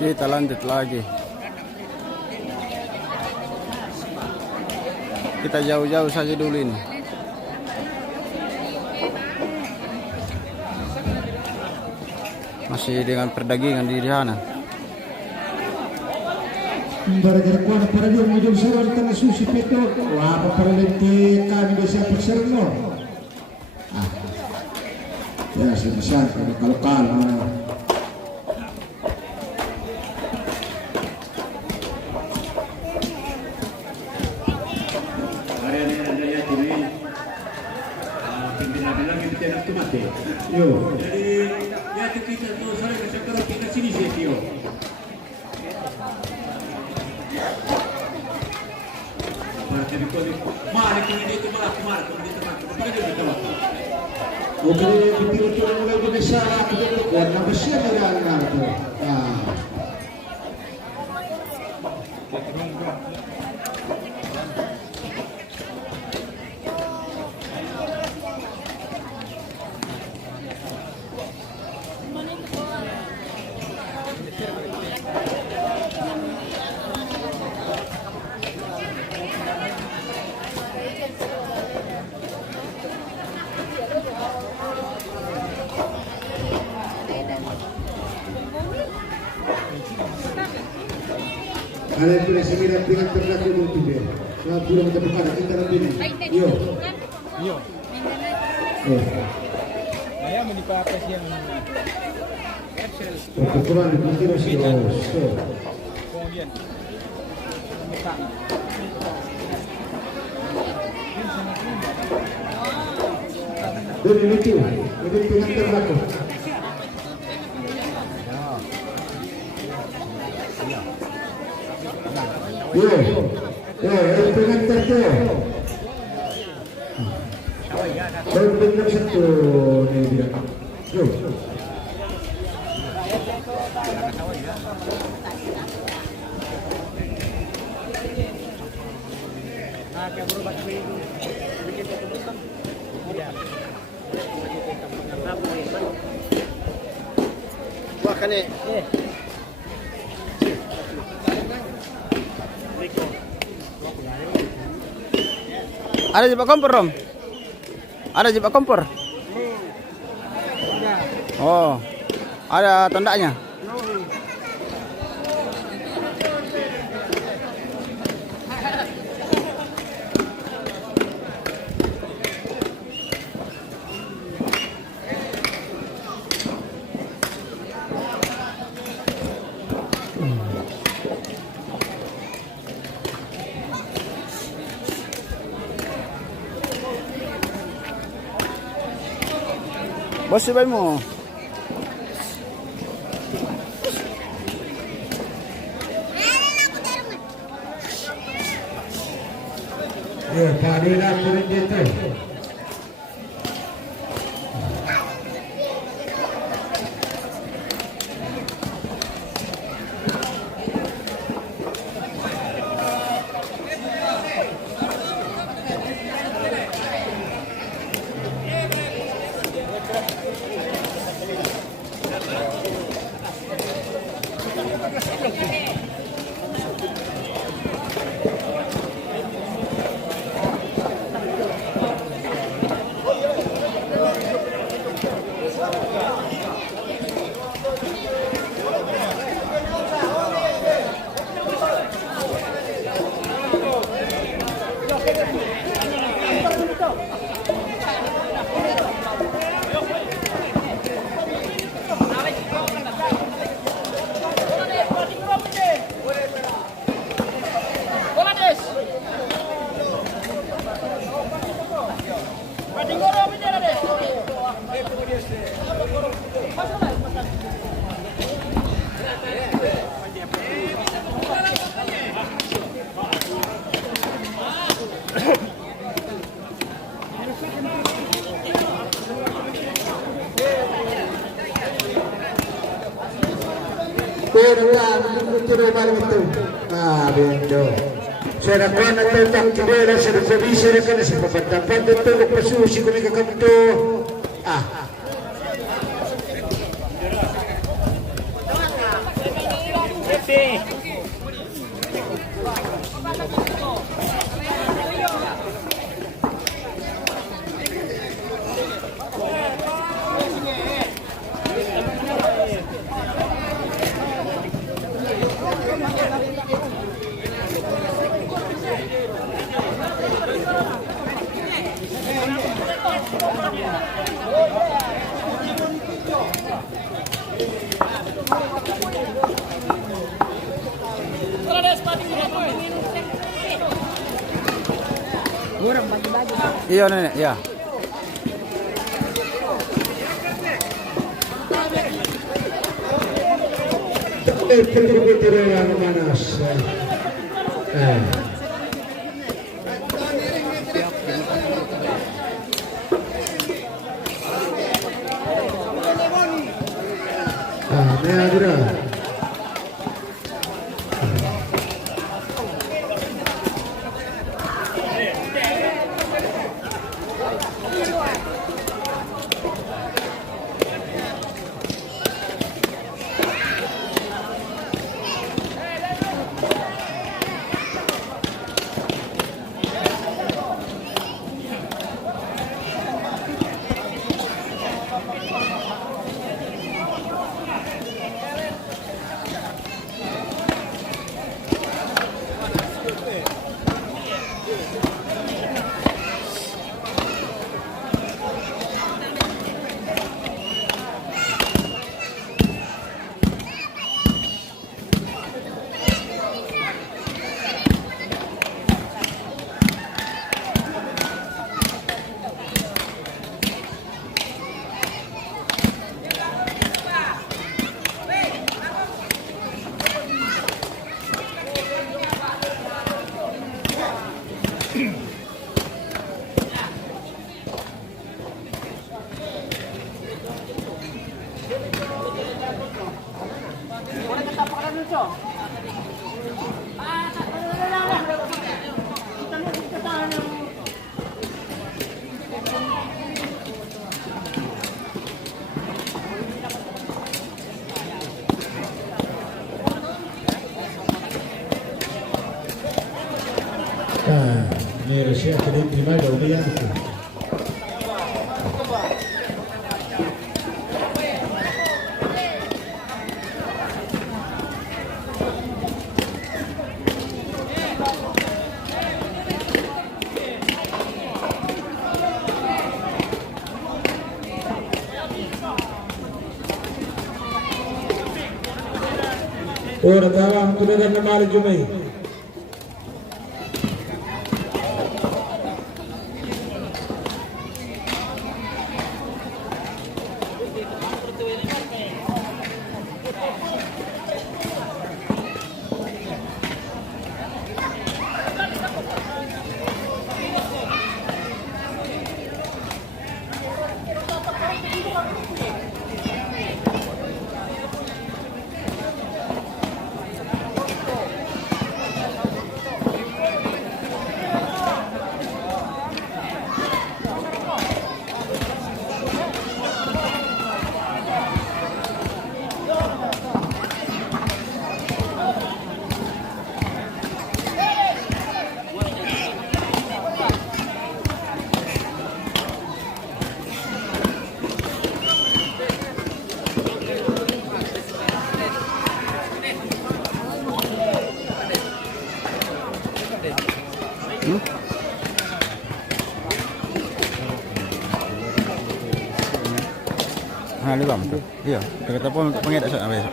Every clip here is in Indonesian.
Kita lanjut lagi. Kita jauh-jauh saja dulu ini. Masih dengan perdagangan di sana. Bara-gara para dia mau suruh tanah susi peto. Wah, para lenti kami bisa perserno. Ya, sebesar kalau yo, jadi ya kita tuh sore sekarang kita sini sih yo. Berarti kalau mana kalau itu malah kemana kalau itu malah kita juga tahu. Oke, betul-betul mulai besar betul warna besar dengan itu. Kalian boleh segera dengan terlaku multiple. Saya pura kita berkata kita nanti ini. Yo. Saya mau dipakai yang Ukuran mungkin masih kemudian dari itu dengan terlaku. Yo, dengan terlaku. Baru benar satu nih dia. Yo. Wah kan eh. Ada jebak kompor, Rom? Ada jebak kompor? Oh, ada tandanya? Bos subay mo. Ya, keadilan turun dito. Bendo. Saya nak tak kira saya bisa nak si papan dapat tu lepas susi kami kamu tu. Iya nenek, iya. Betul-betul yang manas. Neadra. Ini Rusia jadi prima udah ya. Orang tawang tulisan nama Jumai. Ah, libam tu. Iya, kata pun pengen tak sok besok.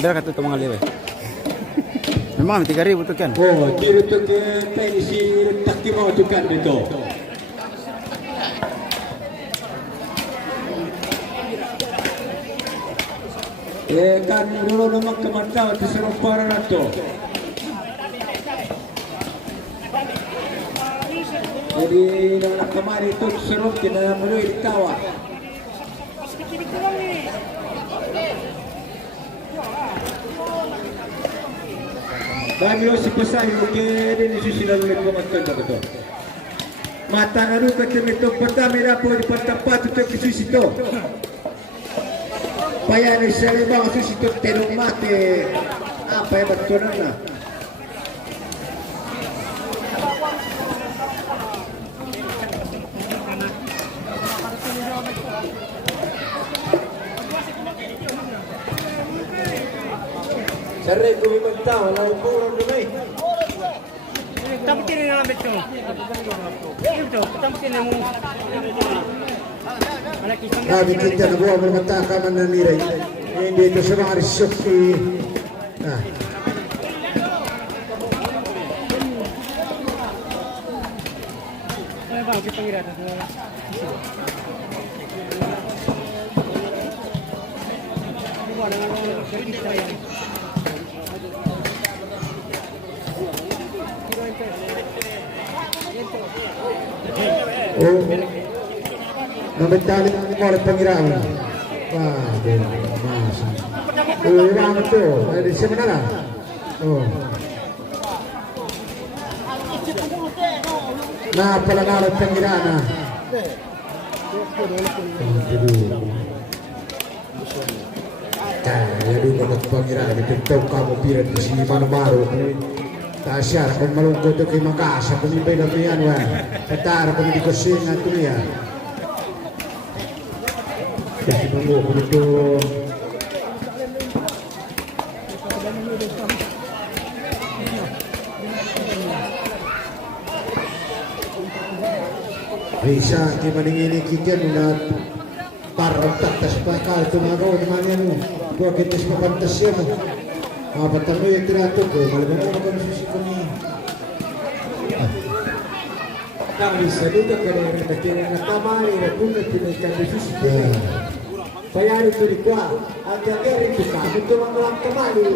Dia kata tu mengalir. Memang 3,000 tu kan. Oh, kira tu ke pensi tak kira tu kan itu. Kan dulu nama kemana tu serupa tu. Jadi dalam kemarin itu serup di dalam mulut ditawa. Bagi lo si pesai mungkin ini susi lalu lepas makan tak betul. Mata naru kata itu pertama dapat di tempat itu ke susi tu. Payah ni saya bawa susi tu terung mati. Apa yang betul nak? Cari kami mentah, lalu kurang dulu. Tapusin na lang betul. Ito, tapusin na mo. Grabe kita na buwan bermataka man na niray. Hindi ito sa mga risok Ay bang kita ngira tu. Oh, namentali ang mga pangirahan. Waduh, masa. Oh, yang itu, di mana lah? Oh. Nah, pala na pangirahan na. Kaya di ko pangirahan, ito kamu pirat di sini mana-mana. Tasyar, kung malungkot ito kay Makasa, kung iba'y nabiyan, katara kung hindi ko singa ito niya. Kasi mo kung ito. Risa, di maningini kita na parang tatas pa ka, tumagaw naman yan mo. Buwag itis mapantasya mo. Mapatang mo yung tinato ko, malamang mo ka nasusiko niya. Kami saluda ka na rin na tinangatamari na kung na pinagkandisisip. Kaya rin ito kwa, ang gagawin ito ka, ito ang mga kamali.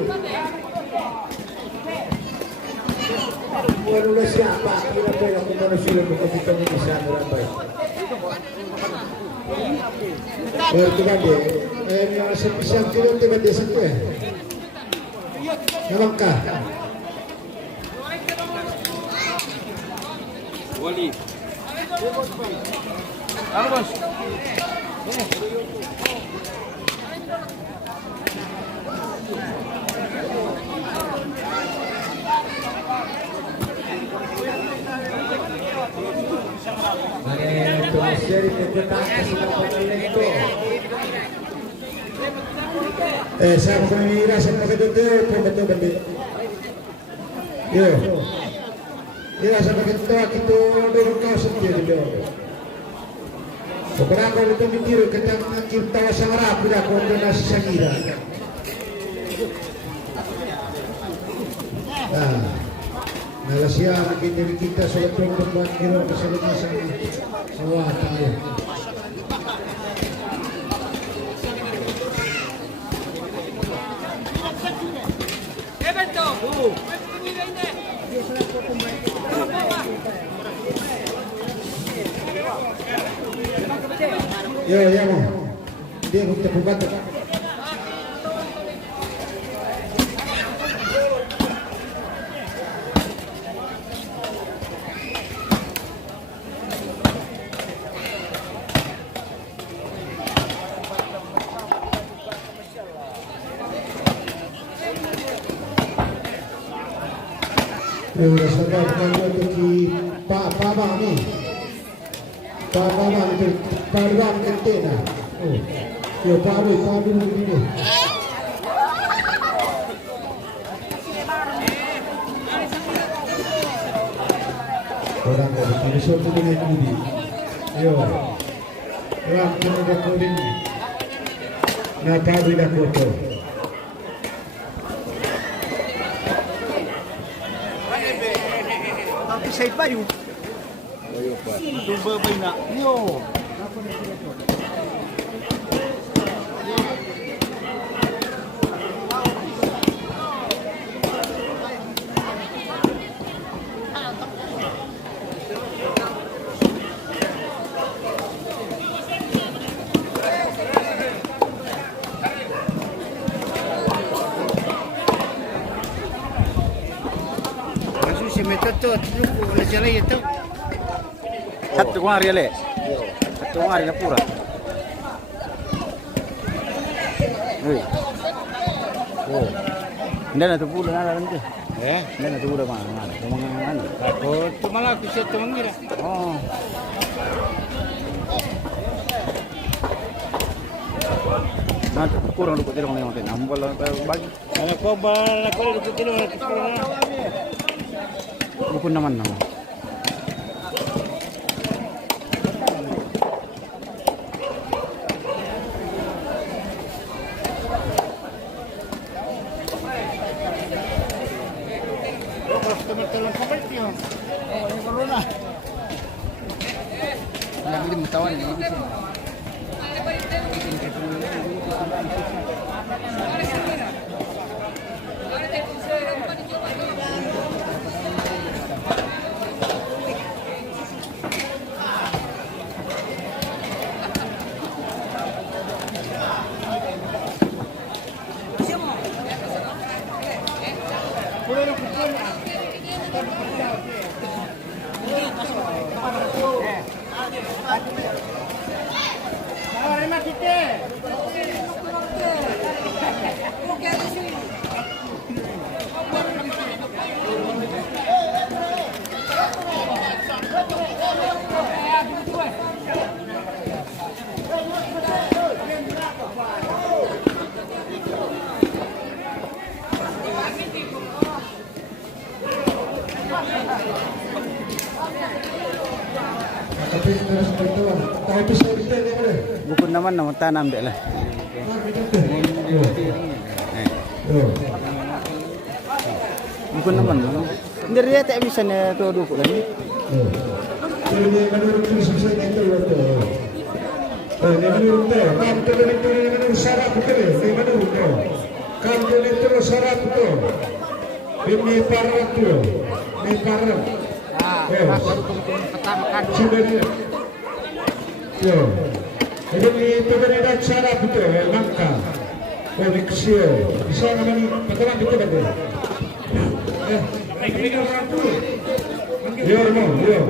Ano na siya, bakit na pala kung ano sila mo kapito mo isa na rabay. Pero ito ba di, isang kilo ito ba di sa ito Naman ka. Wali. Ano bos? Ito ang seri nagtataka sa mga panalang ito. Sama ko nangyira sa pagkatutuyo, pumato bandi. Yo. Ira sa pagkatutuyo, kito doon ka sa tiyo dito. So para ko nito mitiro, katang nakitawa sa harap, bila ko doon na sa gira. Nalasya, nakiniri kita sa latong pagbuat kiro kasalita sa wata niya. Yo, ya mo. Dia kita pembantu. Udah sampai dengan di Pak Bang ni. Pak Bang itu Pak Bang kentena. Oh, yo Pak Bang begini. Orang orang ini suatu dengan ini. Yo, orang kena dakorin. Nah, Pak Bang dakoto. Say pa yun. Ayo pa. Tumba ba na? Yo. Si metoto truco la jalay ito. Satu kong hari ale. Satu kong hari na pura. Uy. Oh. Hindi na ito pula na lang ito. Hindi na ito pula pa. Ito mga ano. Ako tumala ko siya tumangira. Oh. Nah, kurang luput tidak mengenai hotel. Nampol bagi. Ano ko ba na ko dito tino na. Dukun naman naman. Teman-teman pabalik yun. Oh, yung corona. Nabili mo tawan, nabili mo. Bukod naman naman tanam dek lah. Bukod naman. Hindi rin tak bisa na tu dukuk lagi. Ini menurut saya itu itu. Ini menurut saya. Kalau itu syarat betul. Ini menurut saya. Kalau itu syarat betul. Ini parat tu. Ini parat. Pertama kali. Sudah dia. Yo. Ini itu kan ada cara betul. Langkah. Ini kecil. Bisa namanya. Betul betul betul. Ini orang tu. Yo no yo.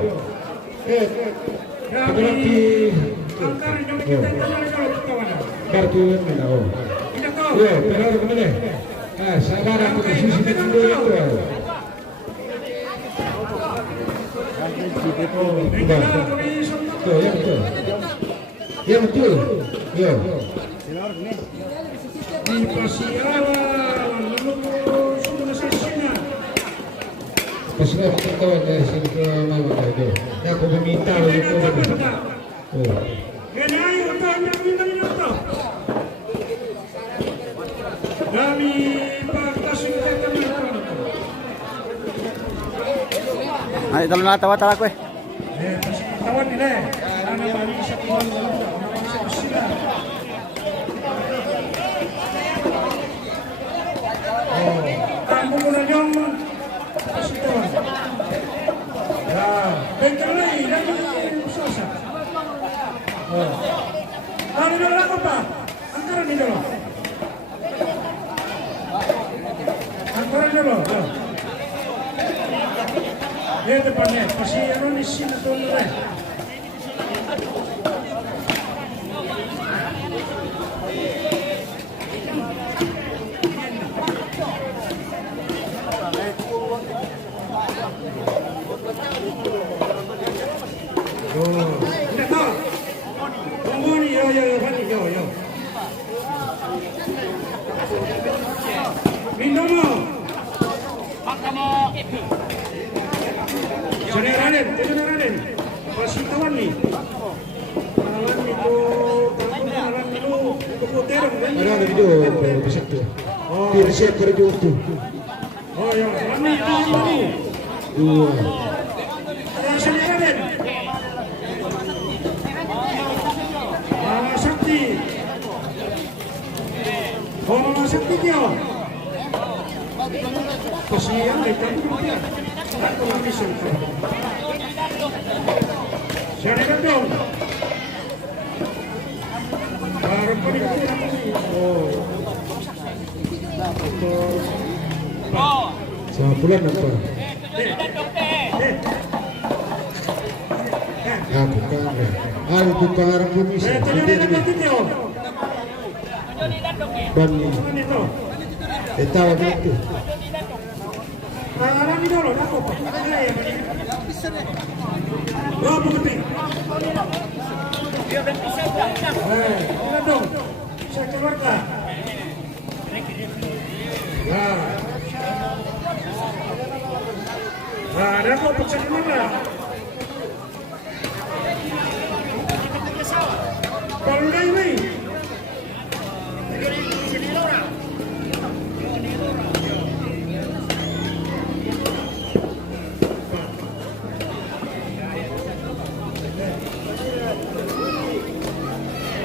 Kartu mana? Oh. Yo, benar benar. Sabar aku sisi dulu itu. Ya betul. Ya betul. Ya. Pasal kita dari sini ke mana itu? Aku meminta itu. Oh. Kami pagkasulitan Ay, dalam na tawa-tawa ko eh. tawan nila eh. Ano bali sa tuwan sila. Oh, tambo mo na yung pasitawan. Bentalay, lagi usasa. Oh. Ano na lang pa? Ang karan nila. Ang karan nila. Dia depannya, pasti ano ni sini tuh nih. Oh, tidak tahu. Tunggu nih, yo. Mindomo. Raden, pasti tawan nih. Kawan itu, kawan itu, keputeran kan? Ada video besar tu. Dia siap kerja tu. Oh ya, ini. Dua. Sini Raden. Mama Sakti. Oh Mama Sakti dia. Kasihan mereka dia. Aku habis itu. Siapa dong? Baru pun Sa bulan apa? Ya bukan ya. Itu pengarang bumi sih. Bani. Tahu itu. Arami dulu, aku pak. Berapa penting? Kita dong. Saya keluarga. Ya. Ada apa?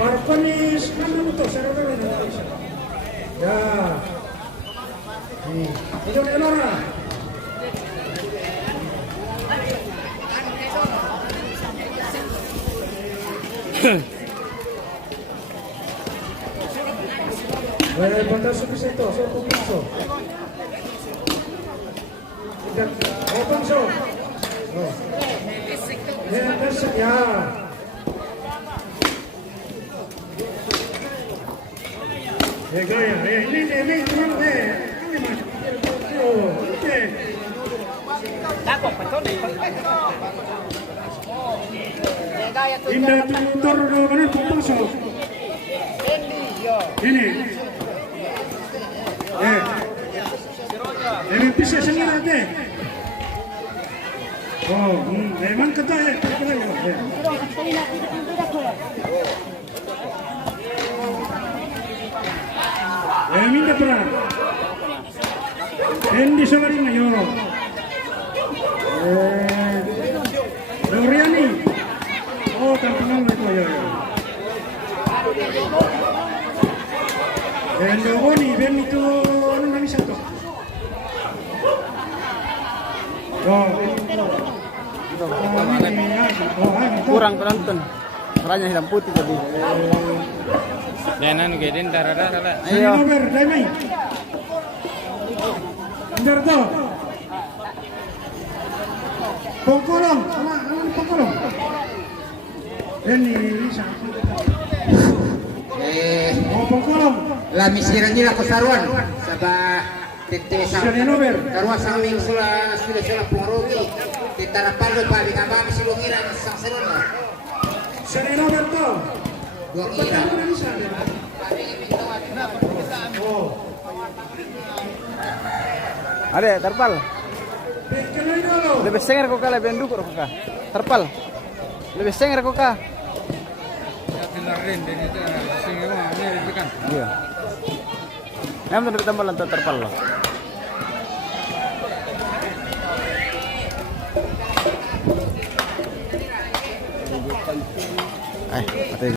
Marconis Manuto, senador Indonesia. Ya. Ini Eleonora. Batas subis itu, so puso. Tidak, open show. Ya. Gaya, ini teman Indah tutor mana puso. Ini. Bisa sendiri aja. Oh, memang kata ya. Minta perang. Endi Solarina Yoro. Loriani. Oh, tampilan itu ya. Boni, Ben itu nang bisa tuh. Kurang penonton. Makanya hitam putih tadi. Dan anu geden darah-darah. Ayo. Nomor Damai. Anderto. Pongkolong, Pongkolong. Ini bisa. Pongkolong. La misiranya ko saruan sabah tete sa karwa sa aming sudah pengurugi ditarapalo pa di kabang silungiran sa saruan Sereno Berto. dua kira Ada terpal. Kenoi dulu. Lebih senger kok lebih enduk kok kak. Terpal. Lebih senger kok kak. Iya. Yang menurut tambah lantai terpal loh.